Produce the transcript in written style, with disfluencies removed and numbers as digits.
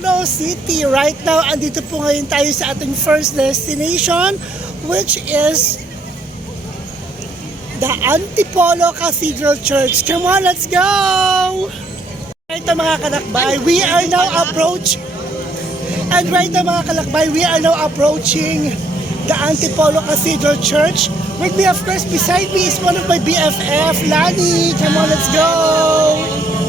Antipolo City. Right now, andito po ngayon tayo sa ating first destination, which is the Antipolo Cathedral Church. Come on, let's go! Right now mga kalakbay, we are now approaching the Antipolo Cathedral Church. With me, of course, beside me is one of my BFF, Lani. Come on, let's go!